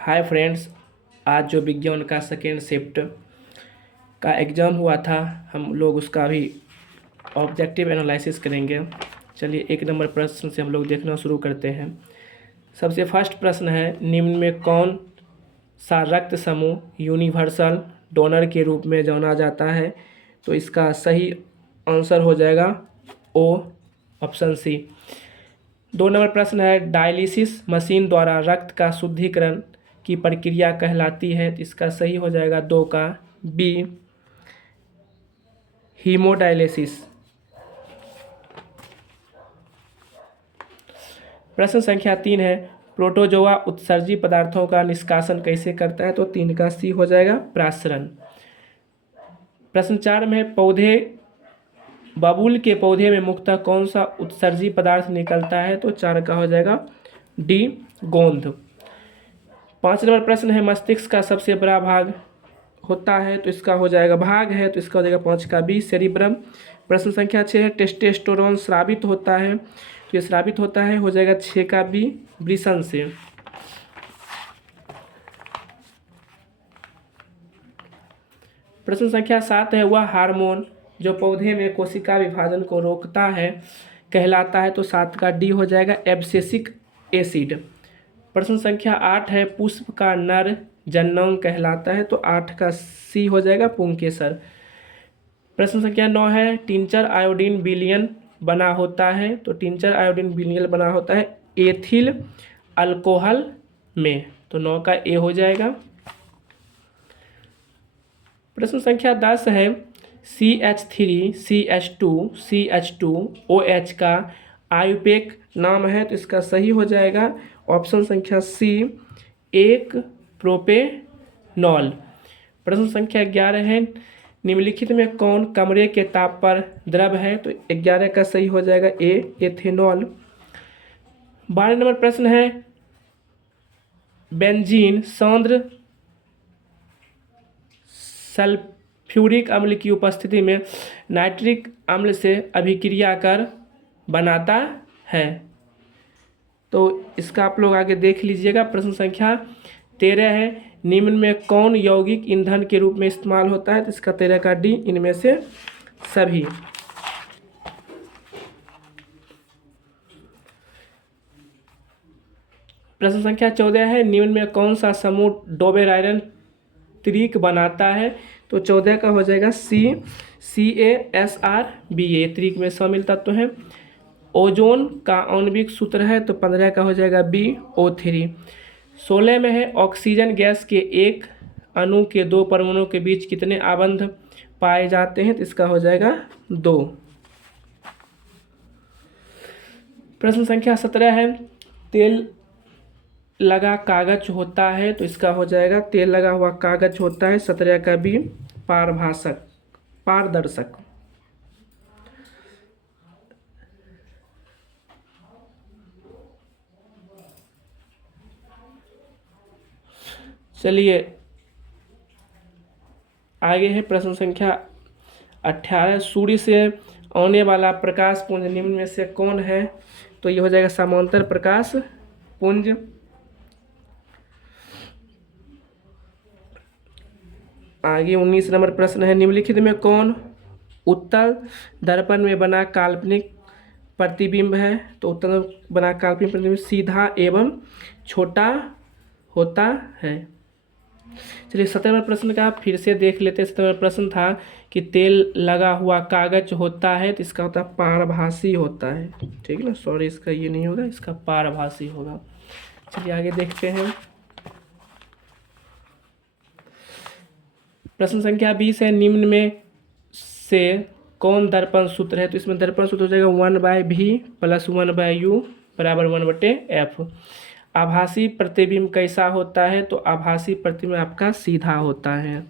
Hi friends, आज जो विज्ञान का सेकेंड शिफ्ट का एग्ज़ाम हुआ था, हम लोग उसका भी ऑब्जेक्टिव एनालिसिस करेंगे। चलिए 1 नंबर प्रश्न से हम लोग देखना शुरू करते हैं। सबसे फर्स्ट प्रश्न है, निम्न में कौन सा रक्त समूह यूनिवर्सल डोनर के रूप में जाना जाता है? तो इसका सही आंसर हो जाएगा ओ, ऑप्शन सी। 2 नंबर प्रश्न है, डायलिसिस मशीन द्वारा रक्त का शुद्धिकरण की प्रक्रिया कहलाती है? तो इसका सही हो जाएगा 2 का बी, हीमोडायलिसिस। प्रश्न संख्या 3 है, प्रोटोजोआ उत्सर्जी पदार्थों का निष्कासन कैसे करता है? तो 3 का सी हो जाएगा, प्रासरण। प्रश्न 4 में, बबूल के पौधे में मुख्यतः कौन सा उत्सर्जी पदार्थ निकलता है? तो 4 का हो जाएगा डी, गोंद। 5 नंबर प्रश्न है, मस्तिष्क का सबसे बड़ा भाग होता है? तो इसका हो जाएगा भाग है, तो इसका हो जाएगा 5 का बी, सेरिब्रम। प्रश्न संख्या 6 है, टेस्टोस्टेरोन स्रावित होता है? तो ये स्रावित होता है, हो जाएगा 6 का बी, वृषण से। प्रश्न संख्या 7 है, वह हार्मोन जो पौधे में कोशिका विभाजन को रोकता है कहलाता है? तो 7 का डी हो जाएगा, एब्सिसिक एसिड। प्रश्न संख्या 8 है, पुष्प का नर जननांग कहलाता है? तो 8 का सी हो जाएगा, पुंकेसर। प्रश्न संख्या 9 है, टिंचर आयोडीन विलयन बना होता है? तो टिंचर आयोडीन विलयन बना होता है एथिल अल्कोहल में, तो 9 का ए हो जाएगा। प्रश्न संख्या 10 है, CH3 CH2 CH2OH का आयुपेक नाम है? तो इसका सही हो जाएगा ऑप्शन संख्या सी, 1 प्रोपेनॉल। प्रश्न संख्या 11 है, निम्नलिखित में कौन कमरे के ताप पर द्रव है? तो 11 का सही हो जाएगा ए, एथेनॉल। 12 नंबर प्रश्न है, बेंजीन सांद्र सल्फ्यूरिक अम्ल की उपस्थिति में नाइट्रिक अम्ल से अभिक्रिया कर बनाता है? तो इसका आप लोग आगे देख लीजिएगा। प्रश्न संख्या 13 है, निम्न में कौन यौगिक ईंधन के रूप में इस्तेमाल होता है? तो इसका 13 का डी, इनमें से सभी। प्रश्न संख्या 14 है, निम्न में कौन सा समूह डोबेर आयरन त्रिक बनाता है? तो 14 का हो जाएगा सी, CaSrBa, त्रिक में शामिल तत्व है। ओजोन का आणविक सूत्र है? तो 15 का हो जाएगा बी, O3। 16 में है, ऑक्सीजन गैस के एक अणु के 2 परमाणुओं के बीच कितने आबंध पाए जाते हैं? तो इसका हो जाएगा 2। प्रश्न संख्या 17 है, तेल लगा कागज होता है? तो इसका हो जाएगा तेल लगा हुआ कागज होता है, 17 का बी, पारदर्शक। चलिए आगे है प्रश्न संख्या 18, सूर्य से आने वाला प्रकाश पुंज निम्न में से कौन है? तो ये हो जाएगा समांतर प्रकाश पुंज। आगे 19 नंबर प्रश्न है, निम्नलिखित में कौन उत्तल दर्पण में बना काल्पनिक प्रतिबिंब है? तो उत्तल बना काल्पनिक प्रतिबिंब सीधा एवं छोटा होता है। चलिए 17 नंबर प्रश्न का फिर से देख लेते हैं। 17 नंबर प्रश्न था कि तेल लगा हुआ कागज होता है? तो इसका होता है पारभासी होता है, ठीक है ना, सॉरी इसका ये नहीं होगा, इसका पारभासी होगा। चलिए आगे देखते हैं। प्रश्न संख्या 20 है, निम्न में से कौन दर्पण सूत्र है? तो इसमें दर्पण सूत्र हो जाएगा 1/v + 1/u = 1/f। आभासी प्रतिबिंब कैसा होता है? तो आभासी प्रतिबिंब आपका सीधा होता है।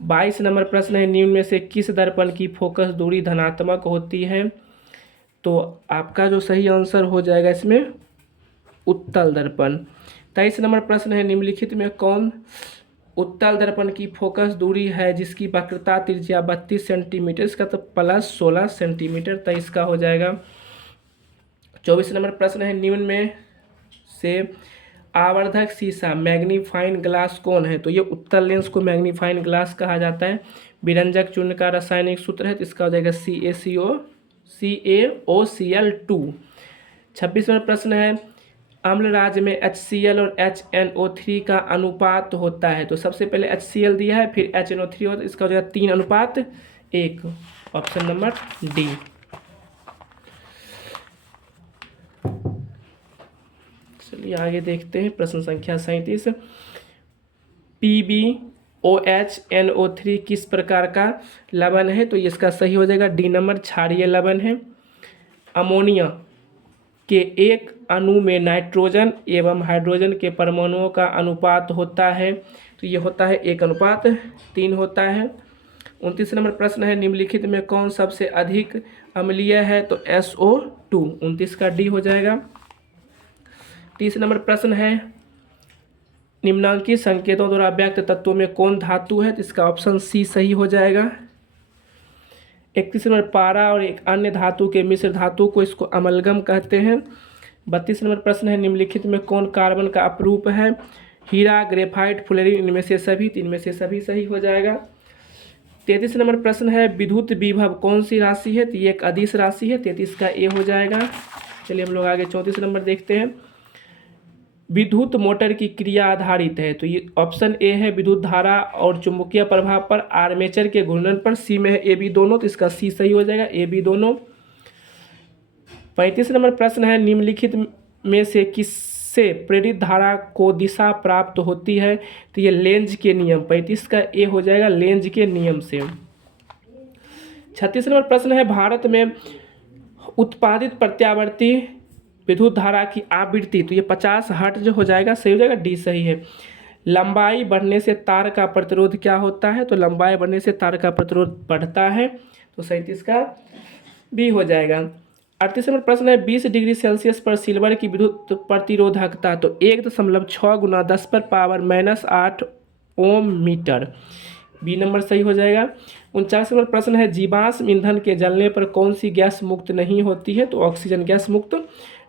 22 नंबर प्रश्न है, निम्न में से किस दर्पण की फोकस दूरी धनात्मक होती है? तो आपका जो सही आंसर हो जाएगा इसमें उत्तल दर्पण। 23 नंबर प्रश्न है, निम्नलिखित में कौन उत्तल दर्पण की फोकस दूरी है जिसकी वक्रता त्रिज्या 32 सेंटीमीटर, इसका तो +16 सेंटीमीटर, 23 का हो जाएगा। 24 नंबर प्रश्न है, निम्न में से आवर्धक शीशा मैग्नीफाइंग ग्लास कौन है? तो ये उत्तल लेंस को मैग्नीफाइंग ग्लास कहा जाता है। विरंजक चूर्ण का रासायनिक सूत्र है तो इसका हो जाएगा CaOCl2। 26वां प्रश्न है अम्ल राज्य में HCl और HNO3 का अनुपात होता है। तो सबसे पहले HCl दिया है, फिर HNO3 होता है, इसका हो जाएगा 3:1। Option number D. चलिए आगे देखते हैं प्रश्न संख्या 37। PbOH NO3 किस प्रकार का लवण है? तो इसका सही हो जाएगा डी नंबर, क्षारीय लवण है। अमोनिया के एक अणु में नाइट्रोजन एवं हाइड्रोजन के परमाणुओं का अनुपात होता है तो ये होता है 1:3 होता है। 29 नंबर प्रश्न है निम्नलिखित में कौन सबसे अधिक अम्लीय है? तो SO2। 29 का डी हो जाएगा। 30 नंबर प्रश्न है निम्नांकित संकेतों द्वारा व्यक्त तत्वों में कौन धातु है? तो इसका ऑप्शन सी सही हो जाएगा। 31 नंबर पारा और एक अन्य धातु के मिश्र धातु को इसको अमलगम कहते हैं। 32 नंबर प्रश्न है निम्नलिखित में कौन कार्बन का अपरूप है? हीरा, ग्रेफाइट, फुलेरिन, इनमें से सभी, तो इनमें से सभी सही हो जाएगा। 33 नंबर प्रश्न है विद्युत विभव कौन सी राशि है? तो ये एक अदिश राशि है, 33 का ए हो जाएगा। चलिए हम लोग आगे 34 नंबर देखते हैं। विद्युत मोटर की क्रिया आधारित है तो ये ऑप्शन ए है विद्युत धारा और चुंबकीय प्रभाव पर, आर्मेचर के घूर्णन पर। सी में है ए बी दोनों, तो इसका सी सही हो जाएगा, ए बी दोनों। 35 नंबर प्रश्न है निम्नलिखित में से किससे प्रेरित धारा को दिशा प्राप्त होती है? तो ये लेंज के नियम, 35 का ए हो जाएगा, लेंज के नियम से। 36 नंबर प्रश्न है भारत में उत्पादित प्रत्यावर्ती विद्युत धारा की आवृत्ति, तो ये 50 हर्ट्ज हो जाएगा, सही हो जाएगा, डी सही है। लंबाई बढ़ने से तार का प्रतिरोध क्या होता है? तो लंबाई बढ़ने से तार का प्रतिरोध बढ़ता है, तो 37 का बी हो जाएगा। 38 नंबर प्रश्न है 20 डिग्री सेल्सियस पर सिल्वर की विद्युत प्रतिरोधकता, तो 1.6 × 10⁻⁻8 ओम मीटर, बी नंबर सही हो जाएगा। 49 नंबर प्रश्न है जीवाश्म ईंधन के जलने पर कौन सी गैस मुक्त नहीं होती है? तो ऑक्सीजन गैस मुक्त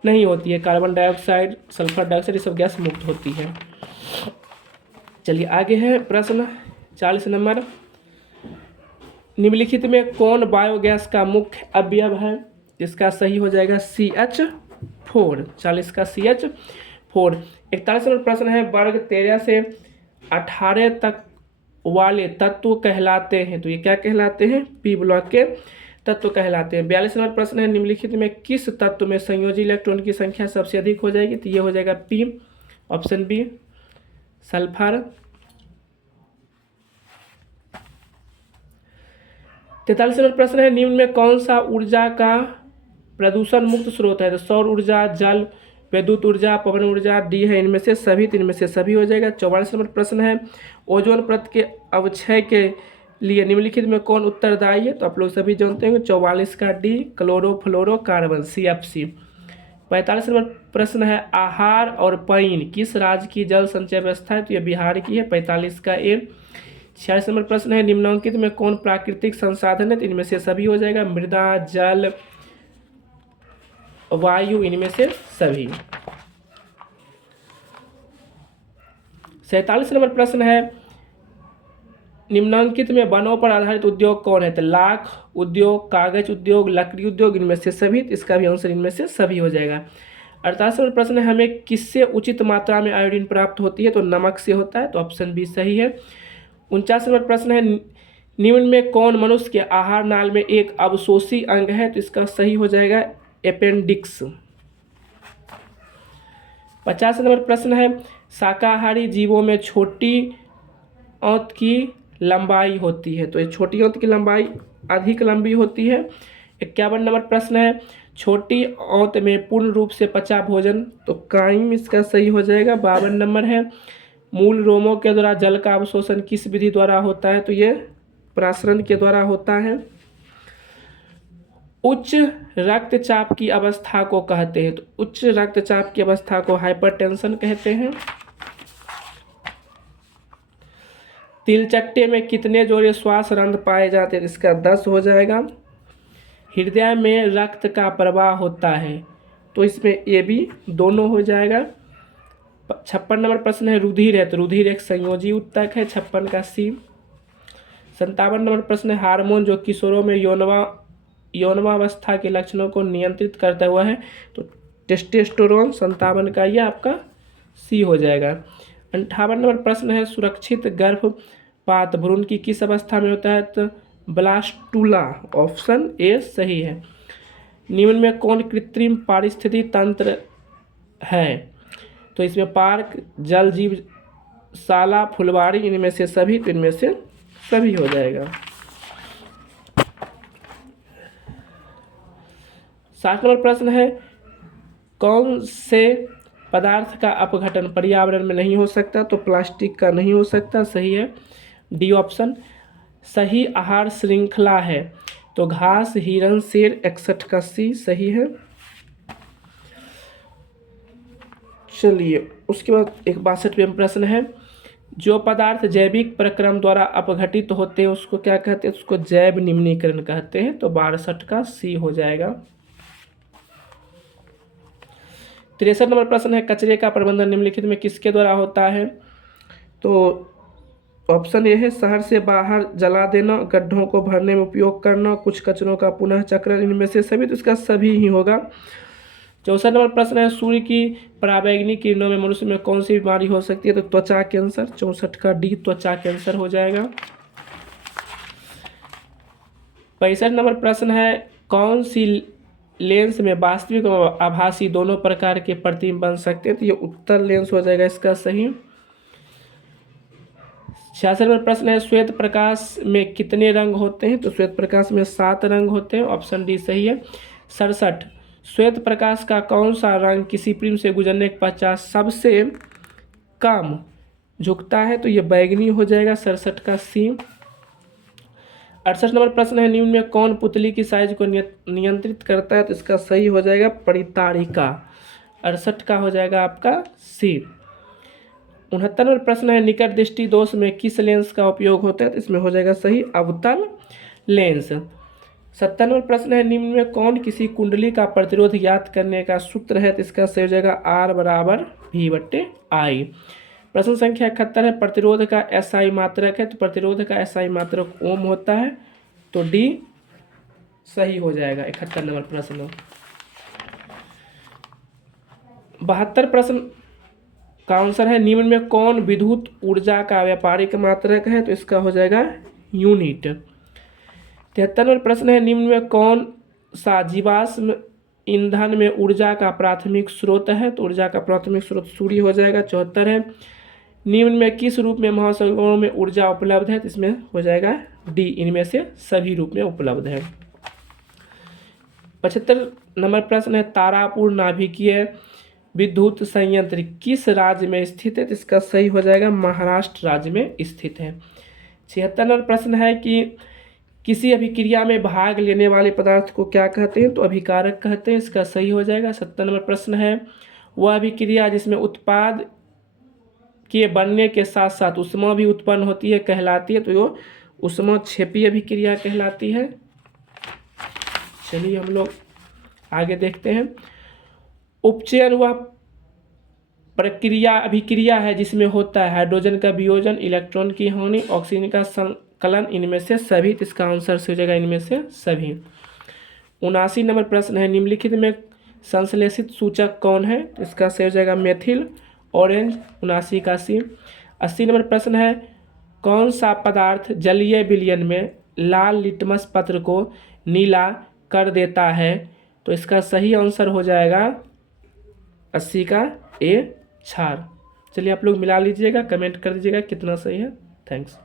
नहीं होती है, कार्बन डाइऑक्साइड, सल्फर डाइऑक्साइड ये सब गैस मुक्त होती है। चलिए आगे है प्रश्न 40 नंबर। निम्नलिखित में कौन बायोगैस का मुख्य अवयव है? इसका सही हो जाएगा CH4, 40 का CH4। 41 नंबर प्रश्न है वर्ग 13 से 18 तक वाले तत्व कहलाते हैं, तो ये क्या कहलाते हैं? पी ब्लॉक के तत्व कहलाते हैं। 42 नंबर प्रश्न है निम्नलिखित में किस तत्व में संयोजी इलेक्ट्रॉन की संख्या सबसे अधिक हो जाएगी? तो ये हो जाएगा पी, ऑप्शन बी, सल्फर। 43 नंबर प्रश्न है निम्न में कौन सा ऊर्जा का प्रदूषण मुक्त स्रोत है? तो सौर ऊर्जा, जल, विद्युत ऊर्जा, पवन ऊर्जा, डी है इनमें से सभी, तो इनमें से सभी हो जाएगा। 44 नंबर प्रश्न है ओजोन परत के अवक्षय के लिए निम्नलिखित में कौन उत्तरदायी है? तो आप लोग सभी जानते हैं 44 का डी, क्लोरोफ्लोरोकार्बन, CFC। 45 नंबर प्रश्न है आहार और पईन किस राज्य की जल संचय व्यवस्था है? तो ये बिहार की है, 45 का ए। 46 नंबर प्रश्न है निम्नलिखित में कौन प्राकृतिक संसाधन है? तो इनमें से सभी हो जाएगा, मृदा, जल, वायु, इनमें से सभी। 47 नंबर प्रश्न है निम्नांकित में वनों पर आधारित उद्योग कौन है? तो लाख उद्योग, कागज उद्योग, लकड़ी उद्योग, इनमें से सभी, तो इसका भी आंसर इनमें से सभी हो जाएगा। 48 नंबर प्रश्न है हमें किससे उचित मात्रा में आयोडीन प्राप्त होती है? तो नमक से होता है, तो ऑप्शन बी सही है। 49 नंबर प्रश्न है निम्न में कौन मनुष्य के आहार नाल में एक अवशोषी अंग है? तो इसका सही हो जाएगा अपेंडिक्स। 50 नंबर प्रश्न है शाकाहारी जीवों में छोटी आंत की लंबाई होती है, तो ये छोटी आंत की लंबाई अधिक लंबी होती है। 51 नंबर प्रश्न है छोटी आंत में पूर्ण रूप से पचा भोजन, तो काइम इसका सही हो जाएगा। 52 नंबर है मूल रोमों के द्वारा जल का अवशोषण किस विधि द्वारा होता है? तो ये प्रासरण के द्वारा होता है। उच्च रक्तचाप की अवस्था को कहते हैं, तो उच्च रक्तचाप की अवस्था को हाइपरटेंशन कहते हैं। तिलचट्टे में कितने जोड़े श्वास रंध्र पाए जाते हैं? इसका 10 हो जाएगा। हृदय में रक्त का प्रवाह होता है, तो इसमें ए बी दोनों हो जाएगा। 56 नंबर प्रश्न है रुधिर है, तो रुधिर एक संयोजी उत्तक है, 56 का सी। 57 नंबर प्रश्न है हार्मोन जो किशोरों में यौनवावस्था के लक्षणों को नियंत्रित करता हुआ है, तो टेस्टोस्टेरोन, 57 का ये आपका सी हो जाएगा। 58 नंबर प्रश्न है सुरक्षित गर्भपात भ्रूण की किस अवस्था में होता है, तो ब्लास्टुला, ऑप्शन ए सही है। निम्न में कौन कृत्रिम पारिस्थितिकी तंत्र है, तो इसमें पार्क, जल जीवशाला, फुलवारी, इनमें से सभी, तो इनमें से सभी हो जाएगा। 60 नंबर प्रश्न है कौन से पदार्थ का अपघटन पर्यावरण में नहीं हो सकता, तो प्लास्टिक का नहीं हो सकता, सही है, डी ऑप्शन। सही आहार श्रृंखला है, तो घास, हिरण, शेर, 61 का सी सही है। चलिए उसके बाद एक 62वां प्रश्न है जो पदार्थ जैविक प्रक्रम द्वारा अपघटित होते हैं उसको क्या कहते हैं, उसको जैव निम्नीकरण कहते हैं, तो 62 का सी हो जाएगा। 63 नंबर प्रश्न है कचरे का प्रबंधन निम्नलिखित में किसके द्वारा होता है, तो ऑप्शन ए है शहर से बाहर जला देना, गड्ढों को भरने में उपयोग करना, कुछ कचरों का पुनः चक्रण, इनमें से सभी, तो इसका सभी ही होगा। 64 नंबर प्रश्न है सूर्य की पराबैंगनी किरणों में मनुष्य में कौन सी बीमारी हो सकती है, तो त्वचा कैंसर, 64 का डी त्वचा कैंसर हो जाएगा। 65 नंबर प्रश्न है कौन सी लेंस में वास्तविक और आभासी दोनों प्रकार के प्रतिबिंब बन सकते हैं, तो ये उत्तल लेंस हो जाएगा इसका सही। 66 नंबर प्रश्न है श्वेत प्रकाश में कितने रंग होते हैं, तो श्वेत प्रकाश में 7 रंग होते हैं, ऑप्शन डी सही है। 67 श्वेत प्रकाश का कौन सा रंग किसी प्रिज्म से गुजरने के पश्चात सबसे कम झुकता है, तो ये बैगनी हो जाएगा, 67 का सी। 68 नंबर प्रश्न है निम्न में कौन पुतली की साइज को नियंत्रित करता है, तो इसका सही हो जाएगा परितारिका, 68 का हो जाएगा आपका सी। 69 नंबर प्रश्न है निकट दृष्टि दोष में किस लेंस का उपयोग होता है, तो इसमें हो जाएगा सही अवतल लेंस। 70 नंबर प्रश्न है निम्न में कौन किसी कुंडली का प्रतिरोध ज्ञात करने का सूत्र है, तो इसका सही हो जाएगा R बराबर V/I। प्रश्न संख्या 71 है प्रतिरोध का SI मात्रक है, तो प्रतिरोध का SI मात्रक ओम होता है, तो डी सही हो जाएगा 71 नंबर प्रश्न। 72 प्रश्न का आंसर है निम्न में कौन विद्युत ऊर्जा का व्यापारिक मात्रक है, तो इसका हो जाएगा यूनिट। 73 नंबर प्रश्न है निम्न में कौन सा जीवाश्म ईंधन में ऊर्जा का प्राथमिक स्रोत है, तो ऊर्जा का प्राथमिक स्रोत सूर्य हो जाएगा। 74 है निम्न में किस रूप में महासागरों में ऊर्जा उपलब्ध है, तो इसमें हो जाएगा डी इनमें से सभी रूप में उपलब्ध है। 75 नंबर प्रश्न है तारापुर नाभिकीय विद्युत संयंत्र किस राज्य में स्थित है, तो इसका सही हो जाएगा महाराष्ट्र राज्य में स्थित है। 76 नंबर प्रश्न है कि किसी अभिक्रिया में भाग लेने वाले पदार्थ को क्या कहते हैं, तो अभिकारक कहते हैं, इसका सही हो जाएगा। 70 नंबर प्रश्न है वह अभिक्रिया जिसमें उत्पाद के बनने के साथ साथ ऊष्मा भी उत्पन्न होती है कहलाती है, तो वो ऊष्माक्षेपी अभिक्रिया कहलाती है। चलिए हम लोग आगे देखते हैं। उपचयन वह प्रक्रिया अभिक्रिया है जिसमें होता है हाइड्रोजन का वियोजन, इलेक्ट्रॉन की हानि, ऑक्सीजन का संकलन, इनमें से सभी, तो इसका आंसर हो जाएगा इनमें से सभी। 79 नंबर प्रश्न है निम्नलिखित में संश्लेषित सूचक कौन है, तो इसका सही हो जाएगा मेथिल ऑरेंज, 79 का सी। 80 नंबर प्रश्न है कौन सा पदार्थ जलीय विलयन में लाल लिटमस पत्र को नीला कर देता है, तो इसका सही आंसर हो जाएगा 80 का ए क्षार। चलिए आप लोग मिला लीजिएगा, कमेंट कर दीजिएगा कितना सही है। थैंक्स।